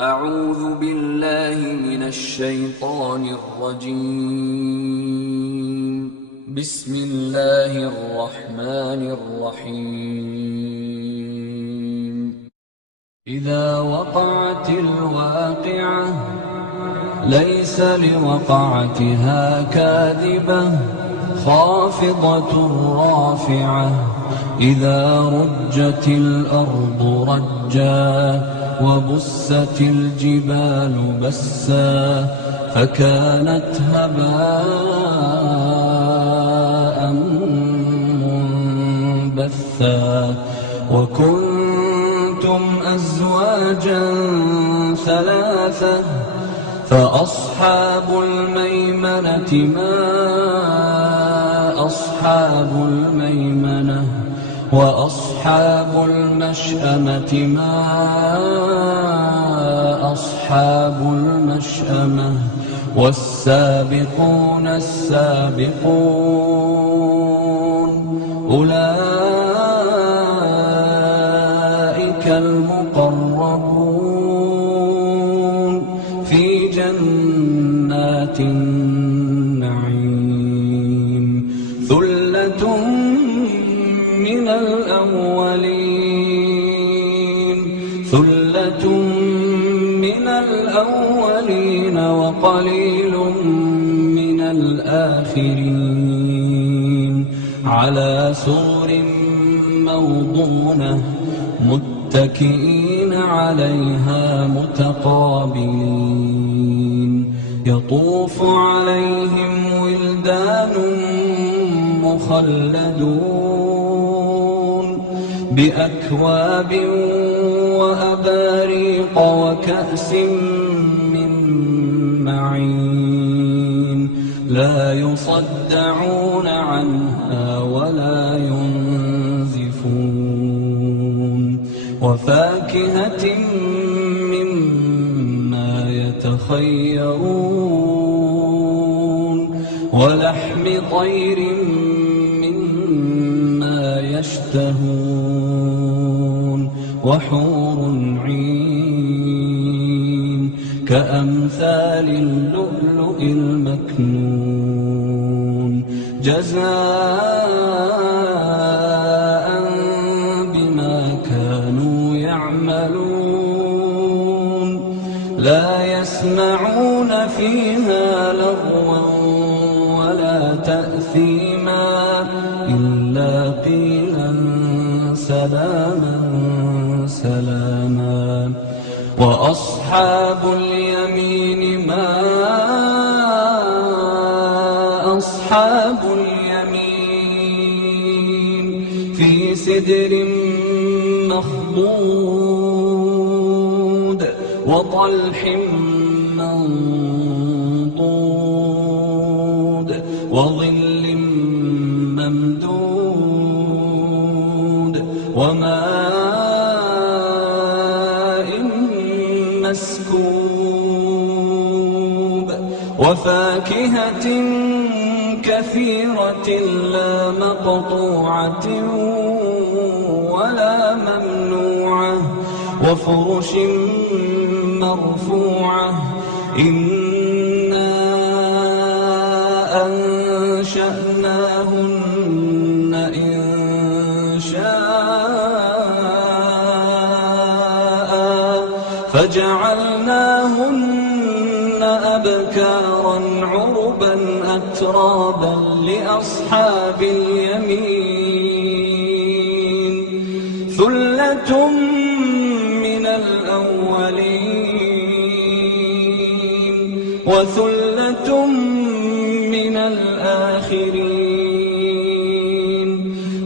أعوذ بالله من الشيطان الرجيم. بسم الله الرحمن الرحيم. إذا وقعت الواقعة ليس لوقعتها كاذبة خافضة رافعة إذا رجت الأرض رجا وبست الجبال بسا فكانت هباء منبثا وكنتم أزواجا ثلاثة فأصحاب الميمنة ما أصحاب الميمنة وأصحاب المشأمة ما أصحاب المشأمة والسابقون السابقون أولئك المقربون في جنات النعيم ثلة من الأولين ثلة من الأولين وقليل من الآخرين على سرر موضونة متكئين عليها متقابلين يطوف عليهم ولدان مخلدون بأكواب وأباريق وكأس من معين لا يصدعون عنها ولا ينزفون وفاكهة مما يتخيرون ولحم طير مما يشتهون وحور عين كأمثال اللؤلؤ المكنون جزاء بما كانوا يعملون لا يسمعون فيها لغوا ولا تأثيما إلا قيلا سلاما سلاما وأصحاب اليمين ما أصحاب اليمين في سدر مخضود وطلح منضود وظل ممدود وماء مسكوب وفاكهة كثيرة لا مقطوعة ولا ممنوعة وفرش مرفوعة إنا أنشأناهن إنشاء فجعلناهن أبكارا عربا أترابا لأصحاب اليمين ثلة من الأولين وثلة من الآخرين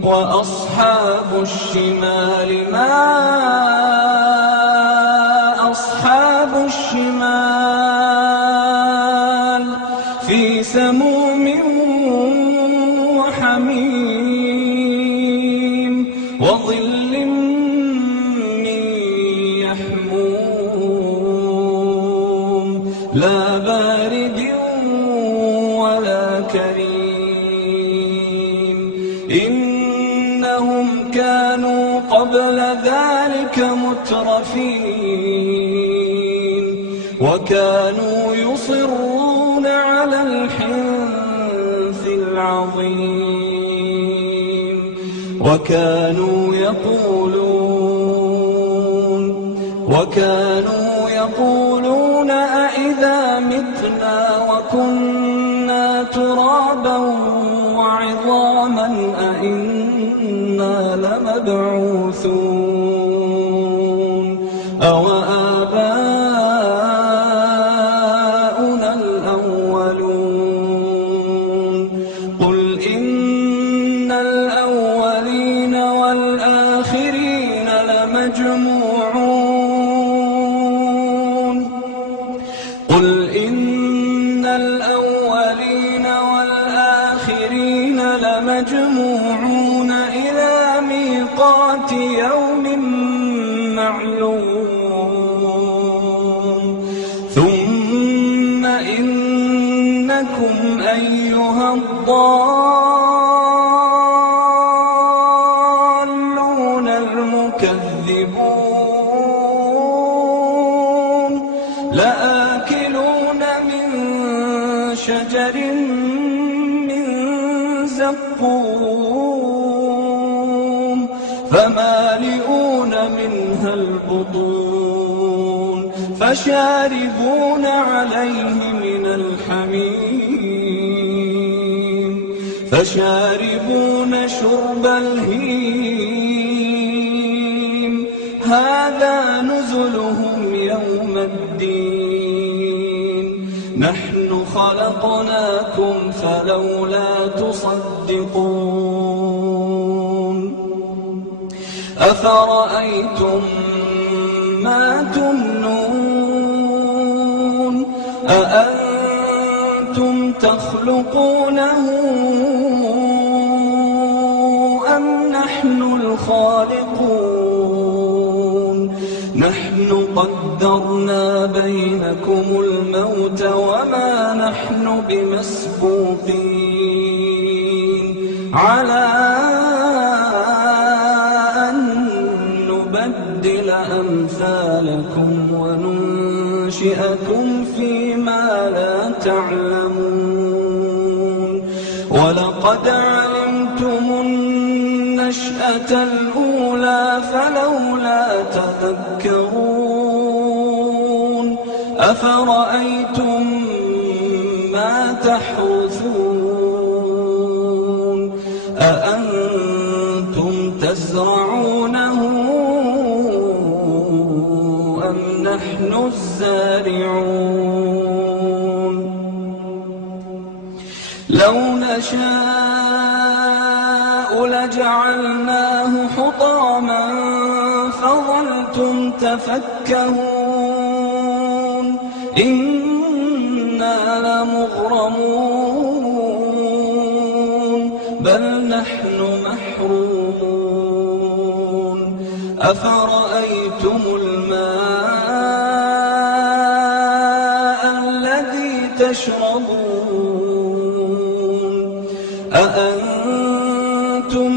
وأصحاب الشمال ما أصحاب الشمال في سموم وحميم وظل من يحموم لا بارد ولا كريم إنهم كانوا قبل ذلك مترفين وكانوا يصرون على الحنث العظيم وكانوا يقولون أإذا متنا وكنا ترابا وعظاما أإنا لمبعوثون أوآباؤنا الأولون قل إن الأولين والآخرين لمجموعون إلى ميقات يوم معلوم ثم إنكم أيها الضالون المكذبون لآكلون من شجر زقوم فمالئون منها البطون فشاربون عليه من الحميم فشاربون شرب الهيم هذا نزلهم يوم الدين نحن خلقناكم فلولا تصدقون أفرأيتم ما تمنون أأنتم تخلقونه أم نحن الخالقون نحن قدرنا بينكم الموت وما نحن بمسبوقين على أن نبدل أمثالكم وننشئكم فيما لا تعلمون ولقد علمتم النشأة الأولى فلولا تذكرون أفرأيتم ما تحرثون أأنتم تزرعونه أم نحن الزارعون لو نشاء لجعلناه حطاما فظلتم تفكهون إنا لمغرمون بل نحن محرومون أفرأيتم الماء الذي تشربون أأنتم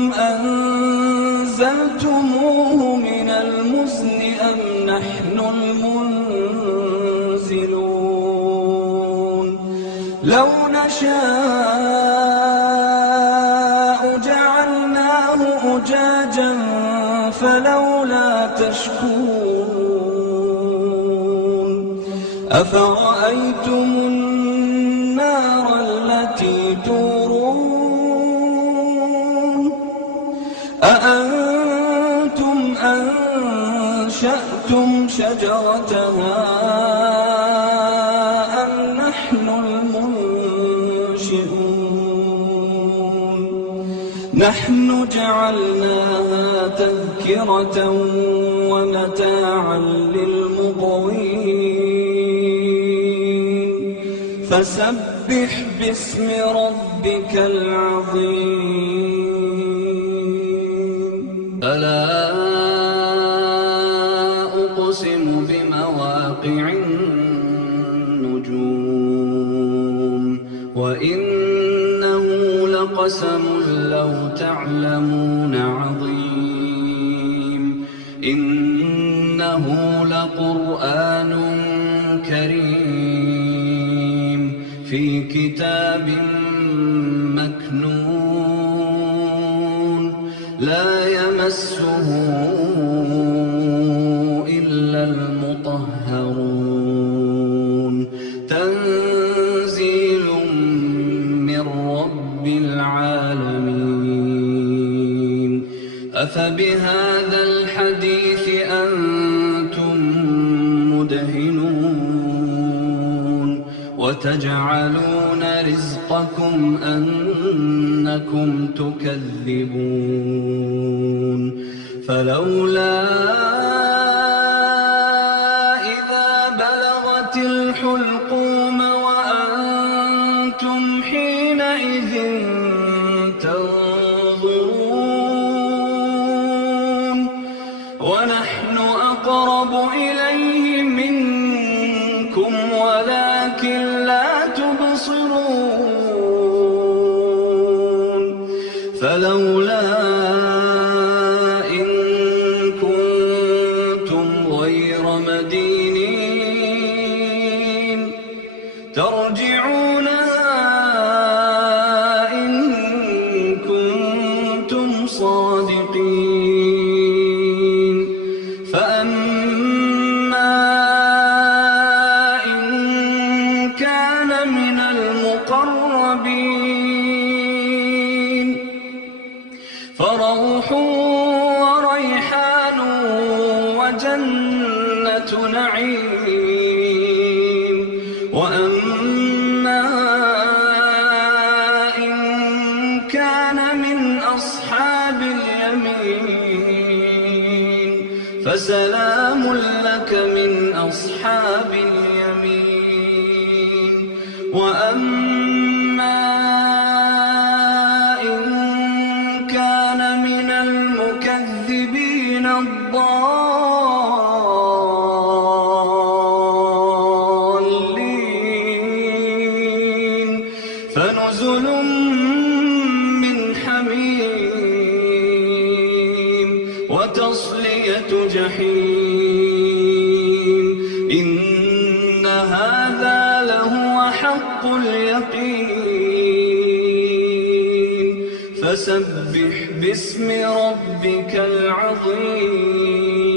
أنزلتموه من المزن أم نحن المنزلون لو نشاء جعلناه أجاجا فلولا تشكرون أفرأيتم النار التي تورون أأنتم أنشأتم شجرتها أم نحن المنشئون نحن جعلناها تذكرة ومتاعا للمقوين فسبح باسم ربك العظيم ألا أقسم بمواقع النجوم وإنه لقسم لو تعلمون عظيم إنه لقرآن كريم في كتاب مكنون لا يمسه إلا المطهرون تنزيل من رب العالمين أفبهذا الحديث أنتم مدهنون وتجعلون رزقكم أنكم تكذبون فلولا إذا بلغت الحلقوم وأنتم حينئذ تنظرون ونحن أقرب إليه منكم ولكن لا تبصرون فلولا إن كنتم غير مدينين ترجعونها إن كنتم صادقين فأما إن كان من المقربين فروح وريحان وجنة نعيم وأما إن كان من أصحاب اليمين فسلام لك من أصحاب اليمين وأما إن كان من المكذبين الضالين فنزل من حميم وتصلية جحيم إن هذا لهو حق اليقين فسبح باسم ربك العظيم